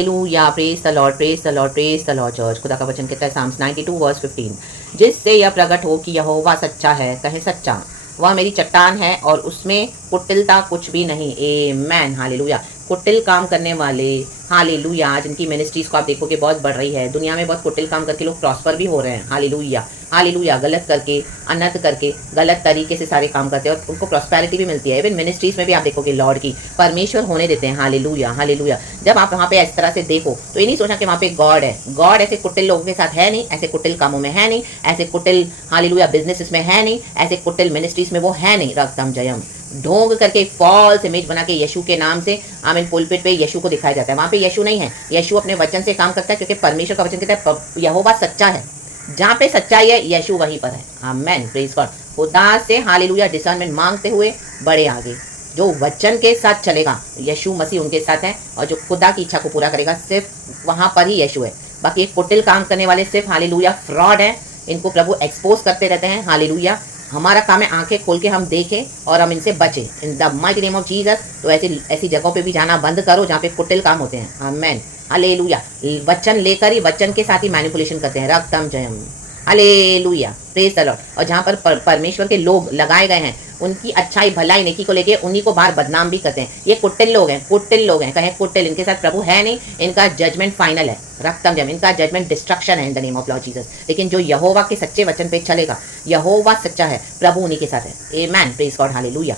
Hallelujah, praise the Lord, praise the Lord, praise the Lord church. खुदा का वचन कहता है साम्स 92 वर्स 15, जिससे यह प्रकट हो कि यहोवा सच्चा है, कहे सच्चा, वह मेरी चट्टान है और उसमें कुटिलता कुछ भी नहीं। आमेन, हालेलुया। कुटिल काम करने वाले, हालेलुया, जिनकी मिनिस्ट्रीज को आप देखोगे बहुत बढ़ रही है। दुनिया में बहुत कुटिल काम करके लोग प्रॉस्पर भी हो रहे हैं। Hallelujah, hallelujah. गलत करके, अनर्थ करके, गलत तरीके से सारे काम करते हैं और उनको प्रॉस्पेरिटी भी मिलती है। इवन मिनिस्ट्रीज में भी आप देखोगे लॉर्ड की परमेश्वर होने देते हैं। Hallelujah, hallelujah. जब आप वहाँ पे इस तरह से देखो तो ये नहीं सोचना कि वहाँ पे गॉड है। गॉड ऐसे कुटिल लोगों के साथ है नहीं, ऐसे कुटिल कामों में है नहीं, ऐसे कुटिल, हालेलुया, बिजनेस में है नहीं, ऐसे कुटिल मिनिस्ट्रीज में वो है नहीं। रक्तम जयम। ढोंग करके फॉल्स इमेज बना के यीशु के नाम से आमीन पुलपिट पे यीशु को दिखाया जाता है। वहाँ पे यीशु नहीं है। यीशु अपने वचन से काम करता है, क्योंकि परमेश्वर का वचन कहता है यहोवा सच्चा है। जहाँ पे सच्चाई है यीशु वहीं पर है। Amen, praise God. खुदा से हालेलुया डिसर्नमेंट मांगते हुए बड़े आगे। जो वचन के साथ चलेगा यीशु मसीह उनके साथ है, और जो खुदा की इच्छा को पूरा करेगा सिर्फ वहाँ पर ही यीशु है। बाकी एक कुटिल काम करने वाले सिर्फ हालेलुया फ्रॉड है। इनको प्रभु एक्सपोज करते रहते हैं। हालेलुया। हमारा काम है आंखें खोल के हम देखें और हम इनसे बचें इन the mighty name of Jesus. तो ऐसी जगहों पे भी जाना बंद करो जहाँ पे कुटिल काम होते हैं। आमेन, हालेलुया। वचन लेकर ही, वचन के साथ ही मैनिपुलेशन करते हैं। रक्तम Jayam, hallelujah, praise the Lord. और जहाँ पर परमेश्वर के लोग लगाए गए हैं, उनकी अच्छाई भलाई नेकी को लेके उन्हीं को बाहर बदनाम भी करते हैं। ये कुटिल लोग हैं, कुटिल लोग हैं, कहें कुटिल। इनके साथ प्रभु है नहीं, इनका जजमेंट फाइनल है। रक्तम जम, इनका जजमेंट डिस्ट्रक्शन है in the name of Lord Jesus. लेकिन जो यहोवा के सच्चे वचन पे चलेगा, यहोवा सच्चा है, प्रभु उन्हीं के साथ है। Amen, praise God, hallelujah.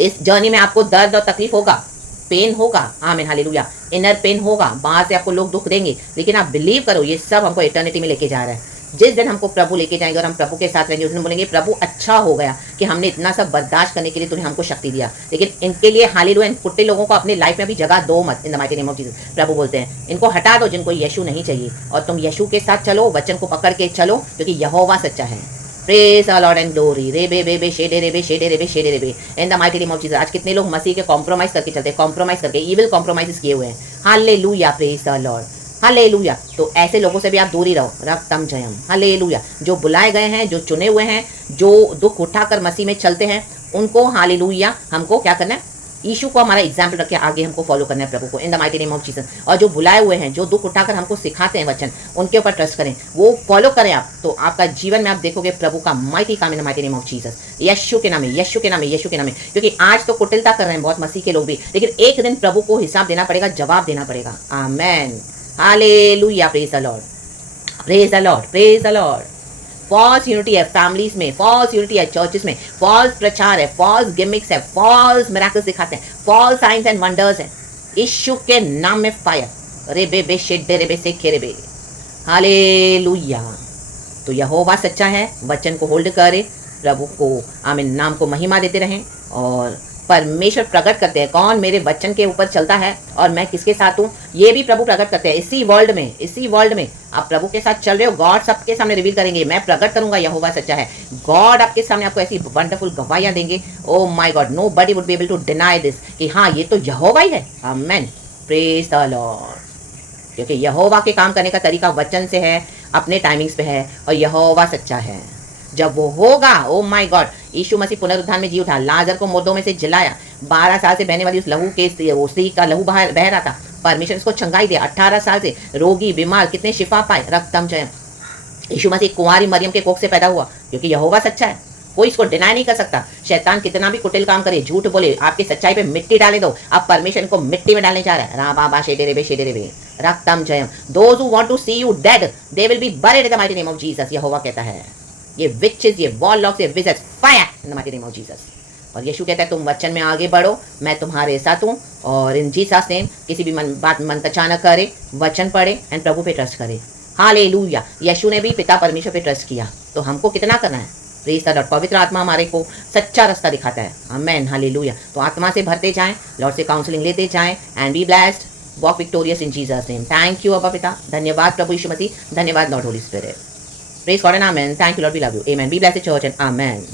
इस जर्नी में आपको दर्द और तकलीफ होगा, पेन होगा। आमीन, हालेलुया। इनर पेन होगा, बाहर से आपको लोग दुख देंगे, लेकिन आप बिलीव करो ये सब हमको इटर्निटी में लेके जा रहा है। जिस दिन हमको प्रभु लेके जाएंगे और हम प्रभु के साथ रहेंगे, उस दिन बोलेंगे प्रभु अच्छा हो गया कि हमने इतना सब बर्दाश्त करने के लिए तूने हमको शक्ति दिया। लेकिन इनके लिए हालेलुया, इन कुत्ते लोगों को अपने लाइफ में भी जगह दो मत। In the mighty name of Jesus प्रभु बोलते हैं इनको हटा दो जिनको यीशु नहीं चाहिए, और तुम यीशु के साथ चलो, वचन को पकड़ के चलो, क्योंकि यहोवा सच्चा है। Praise the Lord and glory. रे बे बे शेडे रे बे शेडे रे बे शेडे रे बे in the mighty name of Jesus. आज कितने लोग मसीह के कॉम्प्रोमाइज करके चलते हैं, कॉम्प्रोमाइज करके इविल कॉम्प्रोमाइज किए हुए हैं। Hallelujah, praise the Lord, hallelujah. तो ऐसे लोगों से भी आप दूर ही रहो। रक्तम जयम, हालेलुया। जो बुलाए गए हैं, जो चुने हुए हैं, जो दुख उठाकर मसीह में चलते हैं, उनको हालेलुया हमको क्या करना है, यीशु को हमारा एग्जाम्पल रख के आगे हमको फॉलो करना है प्रभु को इन the mighty name of Jesus. और जो बुलाए हुए हैं, जो दुख उठाकर हमको सिखाते हैं वचन, उनके ऊपर ट्रस्ट करें, वो फॉलो करें आप, तो आपका जीवन में आप देखोगे प्रभु का माइटी काम in the mighty name of Jesus. यीशु के नाम में, यीशु के नाम में, यीशु के नाम में। क्योंकि आज तो कुटिलता कर रहे हैं बहुत मसीह के लोग भी, लेकिन एक दिन प्रभु को हिसाब देना पड़ेगा, जवाब देना पड़ेगा। Amen, hallelujah, praise the Lord, praise the Lord, praise the Lord. False unity है फैमिलीज में, फॉल्स यूनिटी है चर्चेस में, फॉल्स प्रचार है, फॉल्स गिमिक्स है, फॉल्स मिराकल्स दिखाते हैं, फॉल्स साइंस एंड वंडर्स है। यीशु के नाम में फायर। रे बे बे शेडे रे बे से खेरे बे, हालेलुया। तो यहोवा सच्चा है, वचन को होल्ड करे, प्रभु को आमीन नाम को महिमा देते रहें, और परमेश्वर प्रकट करते हैं कौन मेरे वचन के ऊपर चलता है और मैं किसके साथ हूँ, ये भी प्रभु प्रकट करते हैं। इसी वर्ल्ड में, इसी वर्ल्ड में आप प्रभु के साथ चल रहे हो, गॉड सबके सामने रिवील करेंगे, मैं प्रकट करूंगा यहोवा सच्चा है। गॉड आपके सामने आपको ऐसी वंडरफुल गवाहियां देंगे, oh my God, nobody would be able to deny this, कि हाँ ये तो यहोवा ही है। Amen, praise the Lord. क्योंकि यहोवा के काम करने का तरीका वचन से है, अपने टाइमिंग्स पे है, और यहोवा सच्चा है। जब वो होगा, ओ माय गॉड, यीशु मसीह पुनरुत्थान में जी उठा, लाजर को मुर्दों में से जिलाया, 12 साल से बहने वाली उस लहू के स्त्री का लहू बह रहा था, परमेश्वर इसको चंगाई दिया। 18 साल से रोगी बीमार कितने शिफा पाए। रक्तम जयम। यीशु मसीह कुंवारी मरियम के कोख से पैदा हुआ, क्योंकि यहोवा सच्चा है, कोई इसको डिनाई नहीं कर सकता। शैतान कितना भी कुटिल काम करे, झूठ बोले, आपकी सच्चाई पे मिट्टी डाले दो, आप परमेश्वर को मिट्टी में डालने जा रहे हैं। रा बाबा शेडे रे रक्तम जयम। Those who want to see you dead, they will be buried in the mighty name of Jesus. यहोवा कहता है ये विचेस, ये वॉरलॉक्स, ये wizards, fire in the mighty name of Jesus. और यीशु कहता है तुम वचन में आगे बढ़ो, मैं तुम्हारे साथ हूँ, और इन जीसस नेम किसी भी बात मन कचा न करे, वचन पढ़े एंड प्रभु पे ट्रस्ट करे। हालेलुया। यीशु ने भी पिता परमेश्वर पे ट्रस्ट किया, तो हमको कितना करना है। Praise the Lord. पवित्र आत्मा हमारे को सच्चा रास्ता दिखाता है। आमेन, हालेलुया। तो आत्मा से भरते जाएं, लॉर्ड से काउंसलिंग लेते जाएं, and be blessed, walk victorious in Jesus name. Thank you अब्बा पिता, धन्यवाद प्रभु यीशु मसीह, धन्यवाद Lord Holi spirit. Praise God and amen. Thank you, Lord. We love you. Amen. Be blessed, church, and amen.